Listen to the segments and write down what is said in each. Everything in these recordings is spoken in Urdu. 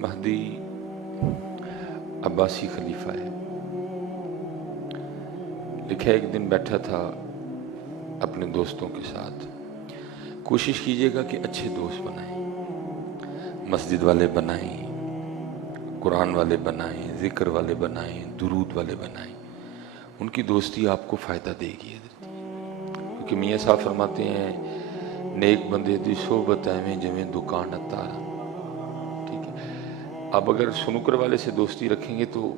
مہدی عباسی خلیفہ ہے۔ لکھا ایک دن بیٹھا تھا اپنے دوستوں کے ساتھ، کوشش کیجئے گا کہ اچھے دوست بنائیں، مسجد والے بنائیں، قرآن والے بنائیں، ذکر والے بنائیں، درود والے بنائیں، ان کی دوستی آپ کو فائدہ دے گی۔ کیونکہ میاں صاحب فرماتے ہیں نیک بندے دی صحبت ایویں جویں دکان اتارا۔ ٹھیک ہے، آپ اگر سنوکر والے سے دوستی رکھیں گے تو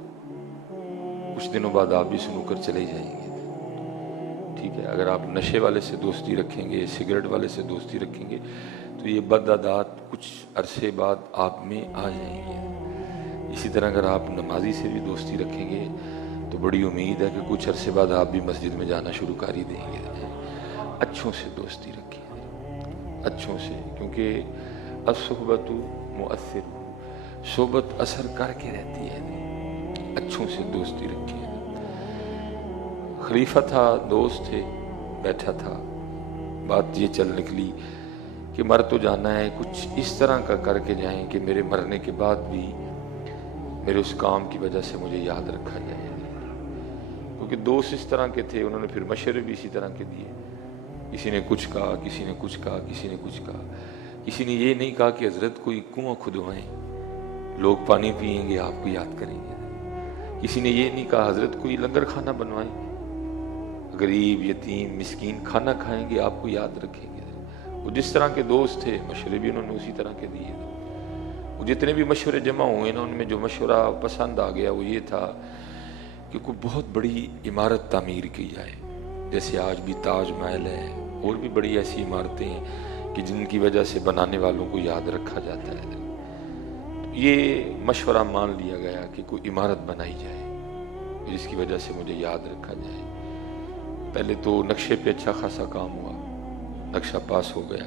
کچھ دنوں بعد آپ بھی سنوکر چلے جائیں گے۔ ٹھیک ہے، اگر آپ نشے والے سے دوستی رکھیں گے، سگریٹ والے سے دوستی رکھیں گے تو یہ بد عادات کچھ عرصے بعد آپ میں آ جائیں گے۔ اسی طرح اگر آپ نمازی سے بھی دوستی رکھیں گے تو بڑی امید ہے کہ کچھ عرصے بعد آپ بھی مسجد میں جانا شروع کر ہی دیں گے۔ اچھوں سے دوستی رکھیں، اچھوں سے، کیونکہ الصحبت مؤثر، صحبت اثر کر کے رہتی ہے۔ اچھوں سے دوستی رکھیں۔ خلیفہ تھا، دوست تھے، بیٹھا تھا، بات یہ چل نکلی کہ مر تو جانا ہے، کچھ اس طرح کا کر کے جائیں کہ میرے مرنے کے بعد بھی میرے اس کام کی وجہ سے مجھے یاد رکھا جائے۔ کیونکہ دوست اس طرح کے تھے، انہوں نے پھر مشورے بھی اسی طرح کے دیے، کسی نے کچھ کہا، کسی نے کچھ کہا، کسی نے کچھ کہا۔ کسی نے یہ نہیں کہا کہ حضرت کوئی کنواں کھدوائیں، لوگ پانی پئیں گے آپ کو یاد کریں گے۔ کسی نے یہ نہیں کہا حضرت کوئی لنگر کھانا بنوائیں، غریب یتیم مسکین کھانا کھائیں گے آپ کو یاد رکھیں گے۔ وہ جس طرح کے دوست تھے مشورے بھی انہوں نے اسی طرح کے دیے۔ وہ جتنے بھی مشورے جمع ہوئے نا، ان میں جو مشورہ پسند آ گیا وہ یہ تھا کہ کوئی بہت بڑی عمارت تعمیر کی جائے، جیسے آج بھی تاج محل ہے، اور بھی بڑی ایسی عمارتیں ہیں کہ جن کی وجہ سے بنانے والوں کو یاد رکھا جاتا ہے۔ یہ مشورہ مان لیا گیا کہ کوئی عمارت بنائی جائے جس کی وجہ سے مجھے یاد رکھا جائے۔ پہلے تو نقشے پہ اچھا خاصا کام ہوا، نقشہ پاس ہو گیا،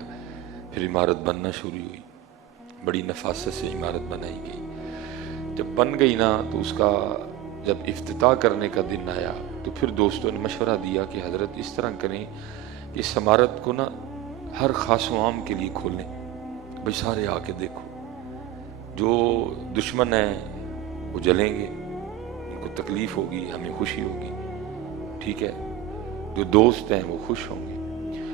پھر عمارت بننا شروع ہوئی، بڑی نفاست سے عمارت بنائی گئی۔ جب بن گئی نا تو اس کا جب افتتاح کرنے کا دن آیا تو پھر دوستوں نے مشورہ دیا کہ حضرت اس طرح کریں کہ اس عمارت کو نا ہر خاص و عام کے لیے کھولیں، بھئی سارے آ کے دیکھو، جو دشمن ہیں وہ جلیں گے، ان کو تکلیف ہوگی، ہمیں خوشی ہوگی، ٹھیک ہے، جو دوست ہیں وہ خوش ہوں گے۔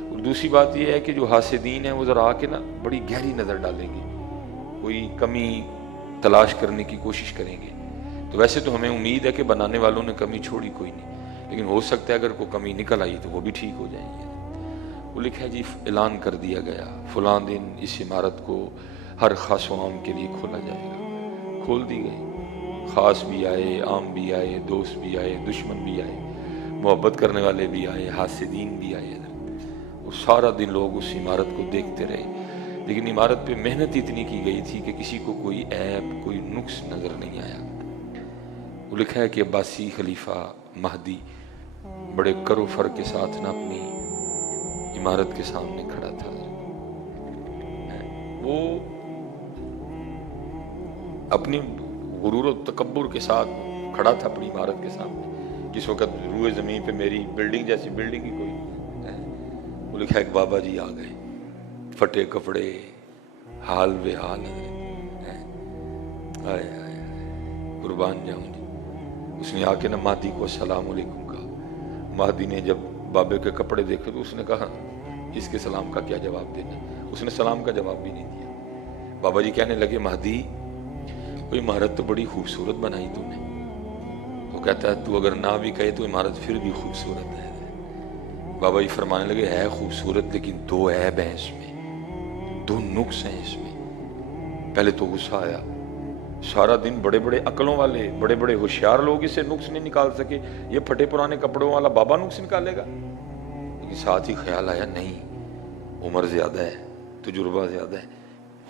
اور دوسری بات یہ ہے کہ جو حاسدین ہیں وہ ذرا آ کے نا بڑی گہری نظر ڈالیں گے، کوئی کمی تلاش کرنے کی کوشش کریں گے۔ تو ویسے تو ہمیں امید ہے کہ بنانے والوں نے کمی چھوڑی کوئی نہیں، لیکن ہو سکتا ہے اگر کوئی کمی نکل آئی تو وہ بھی ٹھیک ہو جائیں گے۔ وہ لکھا ہے جی اعلان کر دیا گیا فلاں دن اس عمارت کو ہر خاص و عام کے لیے کھولا جائے گا۔ کھول دی گئی، خاص بھی آئے، عام بھی آئے، دوست بھی آئے، دشمن بھی آئے، محبت کرنے والے بھی آئے، حاسدین بھی آئے۔ وہ سارا دن لوگ اس عمارت کو دیکھتے رہے، لیکن عمارت پہ محنت اتنی کی گئی تھی کہ کسی کو کوئی عیب، کوئی نقص نظر نہیں آیا۔ وہ لکھا ہے کہ عباسی خلیفہ مہدی بڑے کر و فر کے ساتھ نہ اپنی عمارت کے سامنے کھڑا تھا۔ وہ اپنی غرور و تکبر کے ساتھ کھڑا تھا اپنی عمارت کے سامنے۔ کس وقت روئے زمین پہ میری بلڈنگ جیسی بلڈنگ ہی کوئی نہیں ہے۔ وہ لکھا ایک بابا جی آ گئے، پھٹے کپڑے، حال بے حال ہے، آئے آئے قربان جاؤں جی۔ اس نے آ کے نا مہدی کو السلام علیکم کہا۔ مہدی نے جب بابے کے کپڑے دیکھے تو اس نے کہا اس کے سلام کا کیا جواب دینا، اس نے سلام کا جواب بھی نہیں دیا۔ بابا جی کہنے لگے مہدی کوئی عمارت تو بڑی خوبصورت بنائی تو نے۔ تو کہتا ہے تو اگر نہ بھی کہے تو عمارت پھر بھی خوبصورت ہے۔ بابا جی فرمانے لگے ہے خوبصورت لیکن دو عیب ہیں اس میں، دو نقص ہیں اس میں۔ پہلے تو غصہ آیا، سارا دن بڑے بڑے عقلوں والے، بڑے بڑے ہوشیار لوگ اسے نقص نہیں نکال سکے، یہ پھٹے پرانے کپڑوں والا بابا نقص نکالے گا؟ لیکن ساتھ ہی خیال آیا نہیں، عمر زیادہ ہے، تجربہ زیادہ ہے،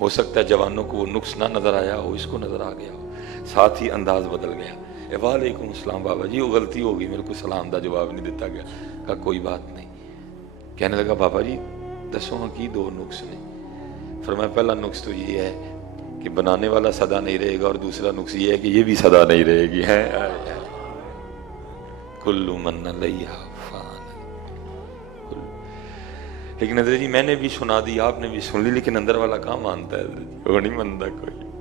ہو سکتا ہے جوانوں کو وہ نقص نہ نظر آیا ہو، اس کو نظر آ گیا ہو۔ ساتھ ہی انداز بدل گیا، وعلیکم السلام بابا جی، وہ غلطی ہو گئی، میرے کو سلام دا جواب نہیں دیتا گیا۔ کہا کوئی بات نہیں۔ کہنے لگا بابا جی دسو ہاں کی دو نقص نے؟ فرمایا پہلا نقص تو یہ ہے کہ بنانے والا سدا نہیں رہے گا، اور دوسرا نقص یہ ہے کہ یہ بھی سدا نہیں رہے گی۔ کل من علیہا فان۔ لیکن حضرت جی میں نے بھی سنا دی، آپ نے بھی سن لی، لیکن اندر والا کہاں مانتا ہے حضرت جی؟ وہ نہیں مانتا،